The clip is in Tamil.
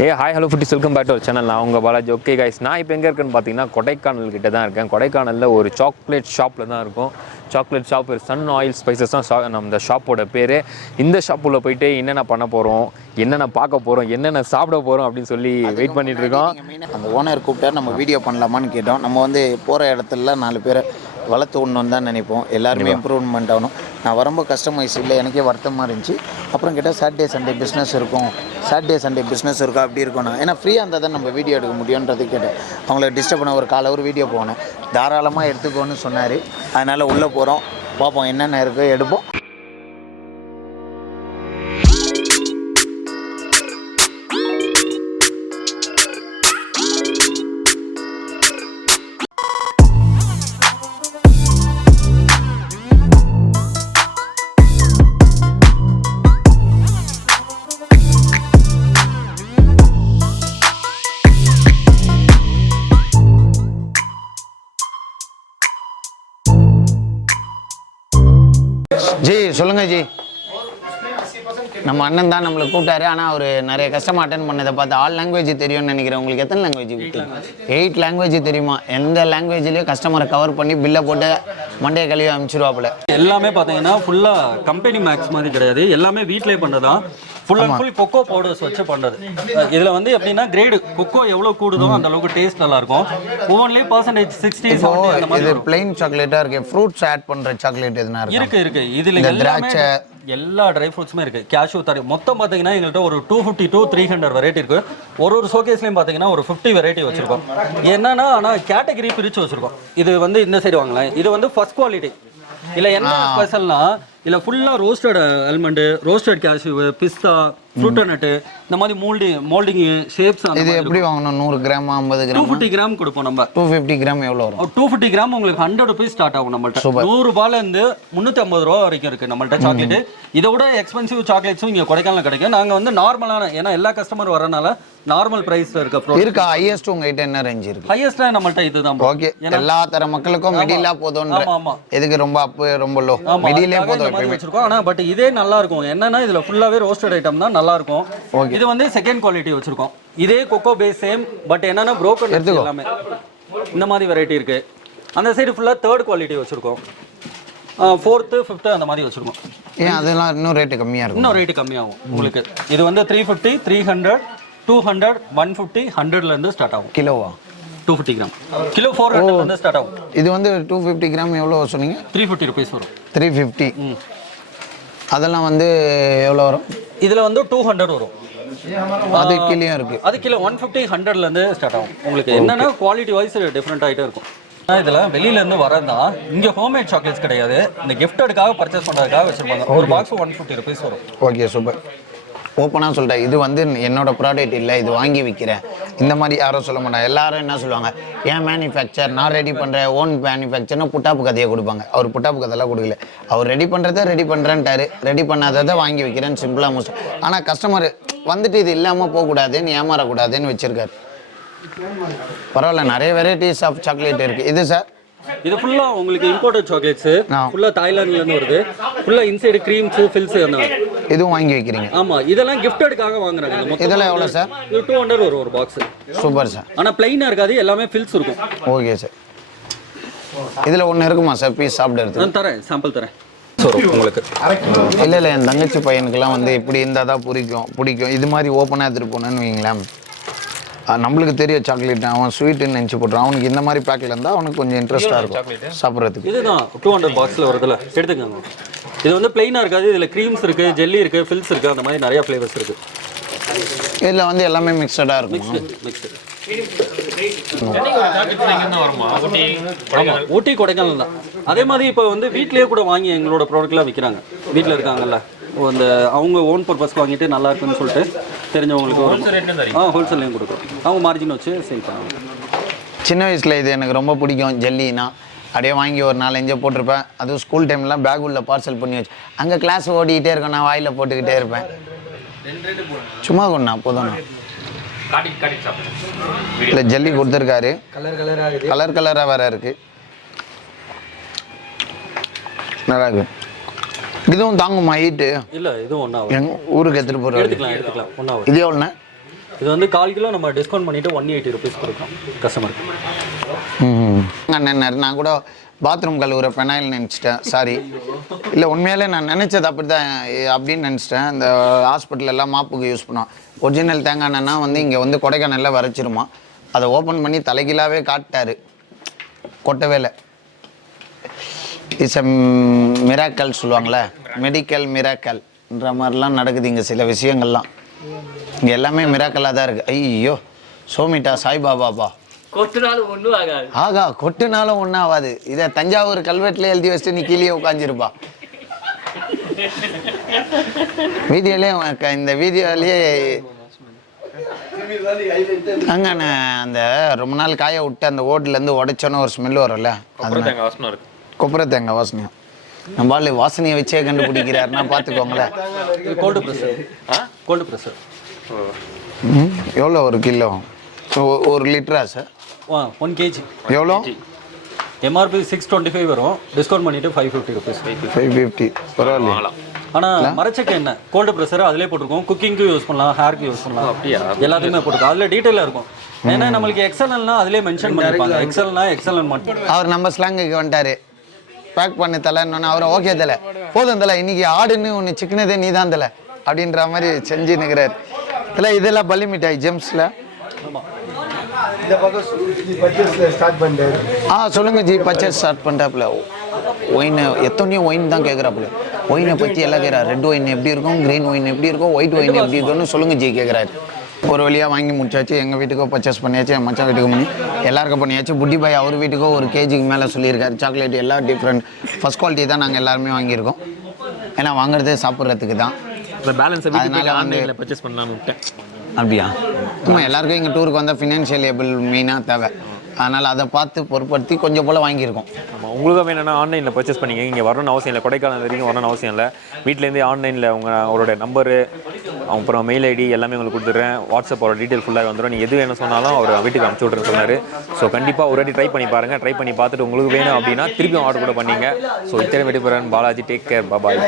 Hey, hi, hello foodies, welcome back to our channel. நான் உங்கள் பாலாஜி. ஓகே கைஸ், நான் இப்போ எங்கே இருக்கேன்னு பார்த்தீங்கன்னா கொடைக்கானல் கிட்ட தான் இருக்கேன். கொடைக்கானலில் ஒரு சாக்லேட் ஷாப்பில் தான் இருக்கும். Chocolate shop sun oil spices தான் நம்ம ஷாப்போட பேர். இந்த ஷாப்புள்ள போயிட்டு என்னென்ன பண்ண போகிறோம், என்னென்ன பார்க்க போகிறோம், என்னென்ன சாப்பிட போகிறோம் அப்படின்னு சொல்லி வெயிட் பண்ணிட்டு இருக்கோம். அந்த ஓனர் கூப்பிட்டா நம்ம வீடியோ பண்ணலாமான்னு கேட்டோம். நம்ம வந்து போகிற இடத்துல 4 பேரை வளர்த்து ஒன்று தான் நினைப்போம். எல்லாருமே இம்ப்ரூவ்மெண்ட் ஆகணும். நான் வரும்போது கஸ்டமைஸ் இல்லை, எனக்கே வருத்தமாக இருந்துச்சு. அப்புறம் கேட்டால் சாட்டர்டே சண்டே பிஸ்னஸ் இருக்கும், சாட்டர்டே சண்டே பிஸ்னஸ் இருக்கா அப்படி இருக்கணும். ஏன்னா ஃப்ரீயாக இருந்தால் தான் நம்ம வீடியோ எடுக்க முடியுன்றது கேட்டேன். அவங்கள டிஸ்டர்ப் பண்ண ஒரு கால ஒரு வீடியோ போகணும், தாராளமாக எடுத்துக்கோன்னு சொன்னார். அதனால் உள்ளே போகிறோம், பார்ப்போம் என்னென்ன இருக்கோ எடுப்போம். ஜி சொல்லுங்கள் ஜி. நம்ம அண்ணன் தான் நம்மளை கூப்பிட்டாரு. ஆனால் அவர் நிறைய கஷ்டமாக அட்டன் பண்ணதை பார்த்து ஆல் லாங்குவேஜ் தெரியும்னு நினைக்கிறேன். உங்களுக்கு எத்தனை லாங்குவேஜ்? 8 லாங்குவேஜ் தெரியுமா? எந்த லாங்குவேஜ்லேயும் கஸ்டமரை கவர் பண்ணி பில்லை போட்டு மண்டையை கழுவி அனுப்பிச்சிருவாப்புல. எல்லாமே பார்த்தீங்கன்னா ஃபுல்லாக கம்பெனி மேக்ஸ் மாதிரி கிடையாது, எல்லாமே வீட்டிலே பண்ணுறதான். Full and full cocoa powders வச்சு பண்ணுறது. இதில் வந்து எப்படின்னா கிரேடு கொக்கோ எவ்வளோ கூடுதோ அந்த அளவுக்கு டேஸ்ட் நல்லாயிருக்கும். ஒவ்வொன்றிலே பர்சன்டேஜ் 60-70 அந்த மாதிரி. இது பிளைன் சாக்லேட்டாக இருக்குது, ஃப்ரூட்ஸ் ஆட் பண்ணுற சாக்லேட் எதுனா இருக்கு. இதில் திராட்சை எல்லா ட்ரை ஃப்ரூட்ஸுமே இருக்குது. கேஷ்யூ தரி மொத்தம் பார்த்தீங்கன்னா எங்கள்கிட்ட ஒரு 250 to 300 வெரைட்டி இருக்குது. ஒரு ஷோகேஸ்லேயும் பார்த்தீங்கன்னா ஒரு 50 வெரைட்டி வச்சுருக்கோம். என்னன்னா ஆனால் கேட்டகரி பிரித்து வச்சுருக்கோம். இது வந்து இந்த சைடு வாங்கலாம். இது வந்து ஃபர்ஸ்ட் குவாலிட்டி. இல்லை என்ன ஸ்பெஷல்னா இதில் ஃபுல்லாக ரோஸ்டட் ஆல்மண்டு, ரோஸ்டட் கேஷ்யூ, பிஸ்தா, ஃப்ரூட் நட்டு, இந்த மாதிரி மோல்டிங் ஷேப்ஸ். இது எப்படி வாங்கணும்? 100 கிராம் 50 கிராம் 250 கிராம் கொடுப்போம் நம்ம. 250 கிராம் எவ்வளோ வரும்? 250 கிராம் உங்களுக்கு 100 rupees ஸ்டார்ட் ஆகும் நம்மள்ட்ட. 100 ரூபாயிலேருந்து 350 ரூபா வரைக்கும் இருக்குது நம்மள்ட்ட சாக்லேட்டு. இதை விட எக்ஸ்பென்சிவ் சாக்லேட்ஸும் இங்கே கொடைக்கானல் கிடைக்கும். நாங்கள் வந்து நார்மலான, ஏன்னா எல்லா கஸ்டமர் வரனால நார்மல் பிரைஸ்ல இருக்கா. ஹையஸ்ட் உங்ககிட்ட என்ன ரேஞ்ச் இருக்கு? ஹையஸ்ட்ல நம்மள்ட்ட இதுதான். ஓகே, எல்லா தர மக்களுக்கும் மிடிலா போதும். எதுக்கு ரொம்ப அப் ரொம்ப லோ? மிடிலே போதும் வச்சிருக்கோம். ஆனா பட் இதே நல்லா இருக்கும். என்னன்னா இதுல ஃபுல்லாவே ரோஸ்டட் ஐட்டம் தான், நல்லா இருக்கும். இது வந்து செகண்ட் குவாலிட்டி வச்சிருக்கோம். இதே கொக்கோ பேஸ் சேம், பட் என்னன்னா புரோக்கன் எல்லாமே இந்த மாதிரி வெரைட்டி இருக்கு. அந்த சைடு ஃபுல்லா தேர்ட் குவாலிட்டி வச்சிருக்கோம். 4th 5th அந்த மாதிரி வச்சிருக்கோம். ஏன் அதெல்லாம் இன்னும் ரேட் கம்மியா இருக்கும்? இன்னும் ரேட் கம்மியாகும் உங்களுக்கு. இது வந்து 350, 300, 200, 150, 100ல இருந்து ஸ்டார்ட் ஆகும். கிலோவா? 250 கிராம் கிலோ 400ல இருந்து ஸ்டார்ட் ஆகும். இது வந்து 250 கிராம் எவ்வளவு சொன்னீங்க? 350 rupees வரும். 350. அதெல்லாம் வந்து எவ்வளவு வரும்? இதுல வந்து 200 வரும். அது கிலோ இருக்கு. அது கிலோ 150, 100ல இருந்து ஸ்டார்ட் ஆகும். உங்களுக்கு என்னன்னா குவாலிட்டி வைஸ் டிஃபரெண்ட் ஆயிட்டே இருக்கும். இதுல வெளியில இருந்து வரதா இங்க ஹோம்மேட் சாக்லேட்ஸ் கிடையாது. இந்த கிஃப்டடுக்காக பர்ச்சேஸ் பண்றதுக்காக வச்சிருப்பாங்க. ஒரு பாக்ஸ் 150 rupees வரும். Okay, super. ஓப்பனாக சொல்லிட்டேன், இது வந்து என்னோட ப்ராடக்ட் இல்லை, இது வாங்கி விற்கிறேன் இந்த மாதிரி யாரும் சொல்ல மாட்டாங்க. எல்லாரும் என்ன சொல்லுவாங்க, ஏன் மேனுஃபேக்சர் நான் ரெடி பண்ணுறேன், ஓன் மேனுஃபேக்சர்னு புட்டாப்பு கதையை கொடுப்பாங்க. அவர் புட்டாப்பு கதையெல்லாம் கொடுக்கல. அவர் ரெடி பண்ணுறதை ரெடி பண்ணுறேன்ட்டாரு, ரெடி பண்ணாததை வாங்கி வைக்கிறேன்னு சிம்பிளாக முடிச்சு. ஆனால் கஸ்டமர் வந்துட்டு இது இல்லாமல் போகக்கூடாதுன்னு, ஏமாறக்கூடாதுன்னு வச்சுருக்காரு. பரவாயில்ல, நிறைய வெரைட்டிஸ் ஆஃப் சாக்லேட் இருக்குது. இது சார் இது ஃபுல்லா உங்களுக்கு இம்போர்ட்டட் சாக்லேட்ஸ், ஃபுல்லா தாய்லாந்துல இருந்து வருது. ஃபுல்லா இன்சைடு கிரீம்ஸ், ஃபில்ஸ் அந்த இதுவும் வாங்கி வைக்கிறீங்க? ஆமா, இதெல்லாம் கிஃப்டடுக்காக வாங்குறாங்க. இதெல்லாம் எவ்வளவு சார்? 200 வரும் ஒரு பாக்ஸ். Super sir. ஆனா பிளைனா இருக்காது, எல்லாமே ஃபில்ஸ் இருக்கும். Okay sir. இதுல ஒன்னு இருக்குமா சார் பீஸ் சாப்பிடுறது? நான் தரேன், சாம்பிள் தரேன் உங்களுக்கு. இல்ல என் தங்கச்சி பையனுக்குலாம் வந்து இப்படி இருந்தால் தான் பிடிக்கும். இது மாதிரி ஓப்பனாக எடுத்துகிட்டு போனேன்னு வைங்களேன், நம்மளுக்கு தெரியும் சாக்லேட் அவன் ஸ்வீட்டுன்னு நினச்சி போட்டுறான். அவனுக்கு இந்த மாதிரி பேக்கில் இருந்தால் அவனுக்கு கொஞ்சம் இன்ட்ரெஸ்ட்டாக இருக்கும் சாப்பிட்றதுக்கு. இதுதான் 200 பாக்ஸில் வருதுல, எடுத்துக்கோங்க. இது வந்து பிளைனாக இருக்காது, இதில் க்ரீம்ஸ் இருக்குது, ஜெல்லி இருக்குது, ஃபில்ஸ் இருக்குது, அந்த மாதிரி நிறையா ஃப்ளேவர்ஸ் இருக்குது. இதில் வந்து எல்லாமே மிக்சடாக இருக்கும். ஊட்டி கொடைக்கானல் தான். அதே மாதிரி இப்போ வந்து வீட்லேயே கூட வாங்கி எங்களோட ப்ராடக்ட்லாம் விற்கிறாங்க. வீட்டில் இருக்காங்கல்ல, அந்த அவங்க ஓன் பர்பஸ்க்கு வாங்கிட்டு நல்லா இருக்குன்னு சொல்லிட்டு தெரிஞ்சவங்களுக்கு ஹோல்சேல்லையும் கொடுக்குறோம். அவங்க மார்ஜின் வச்சு சேல் பண்ணுவாங்க. சின்ன வயசில் இது எனக்கு ரொம்ப பிடிக்கும். ஜெல்லினா அப்படியே வாங்கி ஒரு 4-5 போட்டிருப்பேன். அதுவும் ஸ்கூல் டைம்லாம் பேக் உள்ள பார்சல் பண்ணி வச்சு அங்கே கிளாஸ் ஓடிக்கிட்டே இருக்கேன், நான் வாயில் போட்டுக்கிட்டே இருப்பேன். சும்மா கொண்டா போதும்ண்ணா. இல்லை ஜெல்லி கொடுத்துருக்காரு, கலர் கலராக வேற இருக்குது, நல்லா இருக்கு. இதுவும் தாங்குமா ஹீட்டு? இல்லை இதுவும் ஒன்றா எங்கள் ஊருக்கு எடுத்துகிட்டு போகிறோம். எடுத்துக்கலாம் ஒன்றா. இது எவ்வளோண்ணே? இது வந்து 1/4 கிலோ நம்ம டிஸ்கவுண்ட் பண்ணிவிட்டு 180 ருபீஸ் கொடுக்குறோம் கஸ்டமருக்கு. நான் கூட பாத்ரூம் கழுவுற பெனாயில் நினச்சிட்டேன், சாரி. இல்லை உண்மையாலே நான் நினச்சது அப்படி தான் அப்படின்னு நினச்சிட்டேன். இந்த ஹாஸ்பிட்டலெல்லாம் மாப்புக்கு யூஸ் பண்ணுவோம். ஒரிஜினல் தேங்காய் எண்ணெய்னா வந்து இங்கே வந்து கொடைக்கானல்ல வரைச்சிருமா. அதை ஓப்பன் பண்ணி தலைகீழாவே காட்டாரு, கொட்டவே இல்லை. இட்ஸ் எ மிராக்கல் சொல்லுவாங்களே, மெடிக்கல் மிராக்கல்ன்ற மாதிரிலாம் நடக்குது இங்கே சில விஷயங்கள்லாம். இங்கே எல்லாமே மிராக்கலாக தான் இருக்குது. ஐயோ சோமிட்டா சாய்பாபாப்பா, கொட்டுனாலும் ஒன்றும் ஆகாது. ஆகா கொட்டுனாலும் ஒன்றும் ஆகாது. இதை தஞ்சாவூர் கல்வெட்டில் எழுதி வச்சுட்டு நீ கீழே உட்காந்துருப்பா. வீடியோலேயே இந்த வீடியோலேயே தாங்க அந்த ரொம்ப நாள் காய விட்டு அந்த ஓட்டுலேருந்து உடைச்சோன்னு ஒரு ஸ்மெல் வரும்ல, அது கொப்பரை தேங்காய் வாசனையும். நம்ம வாசனையை வச்சே கண்டுபிடிக்கிறாருன்னா பார்த்துக்கோங்களேன். கோல்டு ப்ரெஷர், கோல்டு ப்ரெஷர் எவ்வளோ 1 கிலோ? ஒரு லிட்டரா சார்? 1 கேஜி எவ்வளோ? எம்ஆர்பி 625 வரும், டிஸ்கவுண்ட் பண்ணிவிட்டு 550 ருபீஸ். 550 பரவாயில்ல. ஆனால் மரச்சக்க எண்ணெய் கோல்டு ப்ரெஷர் அதிலே போட்டிருக்கோம். குக்கிங்க்கு யூஸ் பண்ணலாம், ஹேருக்கு யூஸ் பண்ணலாம், அப்படியா எல்லாத்தையுமே போட்டிருக்கோம். அதில் டீட்டெயிலாக இருக்கும். ஏன்னா நம்மளுக்கு எக்ஸல்னா அதிலே மென்ஷன் பண்ணிருப்பாங்க. எக்ஸல்னா எக்ஸலன் மட்டும். அவர் நம்ம ஸ்லாங்குக்கு வந்துட்டாரு. பேக் பண்ண தலைன்னு அவரை ஓகே தலை போதும் தலை, இன்னைக்கு ஆடுன்னு ஒன்று சிக்கனதே நீ தான் தலை அப்படின்ற மாதிரி செஞ்சு நிற்கிறார் தலை. இதெல்லாம் பள்ளி மிட்டாய் ஜெம்ஸில். சொல்லுங்க ஜி, பர்ச்சேஸ் ஸ்டார்ட் பண்ணுறாப்புல. ஒயின் எத்தனையோ ஒயின் தான் கேட்குறாப்புல. ஒயினை பற்றி எல்லாம் கேட்குறாரு. ரெட் ஒயின் எப்படி இருக்கும், க்ரீன் ஒயின் எப்படி இருக்கும், ஒயிட் ஒயின் எப்படி இருக்கும்னு சொல்லுங்க ஜி கேட்குறாரு. ஒரு வழியாக வாங்கி முடிச்சாச்சு. எங்கள் வீட்டுக்கோ பர்ச்சேஸ் பண்ணியாச்சு, என் மச்சான் வீட்டுக்கு பண்ணி எல்லாருக்கும் பண்ணியாச்சு. புட்டி பாய் அவர் வீட்டுக்கோ 1 கேஜிக்கு மேலே சொல்லியிருக்காரு. சாக்லேட் எல்லாம் டிஃப்ரெண்ட் ஃபஸ்ட் குவாலிட்டி தான் நாங்கள் எல்லாருமே வாங்கியிருக்கோம். ஏன்னா வாங்குறதே சாப்பிட்றதுக்கு தான். அதனால ஆன்லைனில் பர்ச்சேஸ் பண்ணலாம்னு விட்டேன். அப்படியா? ஆமாம், எல்லாருக்கும் எங்கள் டூருக்கு வந்தால் ஃபினான்ஷியல் ஏபிள் மெயினாக தேவை. அதனால் அதை பார்த்து பொருட்படுத்தி கொஞ்சம் போல் வாங்கியிருக்கோம். ஆமாம், உங்களுக்கு வேணும்னா ஆன்லைனில் பர்ச்சேஸ் பண்ணிங்க. இங்கே வரணும்னு அவசியம் இல்லை, கொடைக்கானல் வரைக்கும் வரணும்னு அவசியம் இல்லை. வீட்டிலேருந்தே ஆன்லைனில் அவங்களோட நம்பரு அப்புறம் மெயில் ஐடி எல்லாமே உங்களுக்கு கொடுத்துட்றேன். வாட்ஸ்அப்போட டீட்டெயில் ஃபுல்லாக வந்துடும். நீங்கள் எது வேணும் சொன்னாலும் அவர் வீட்டுக்கு அனுப்பிச்சி விட்றேன்னு சொன்னார். ஸோ கண்டிப்பாக ஒரு வாட்டி ட்ரை பண்ணி பாருங்கள். ட்ரை பண்ணி பார்த்துட்டு உங்களுக்கு வேணும் அப்படின்னா திருப்பியும் ஆர்டர் கூட பண்ணிங்க. ஸோ இத்தனை வெடி போகிறேன் பாலாஜி, டேக் கேர், பாய்.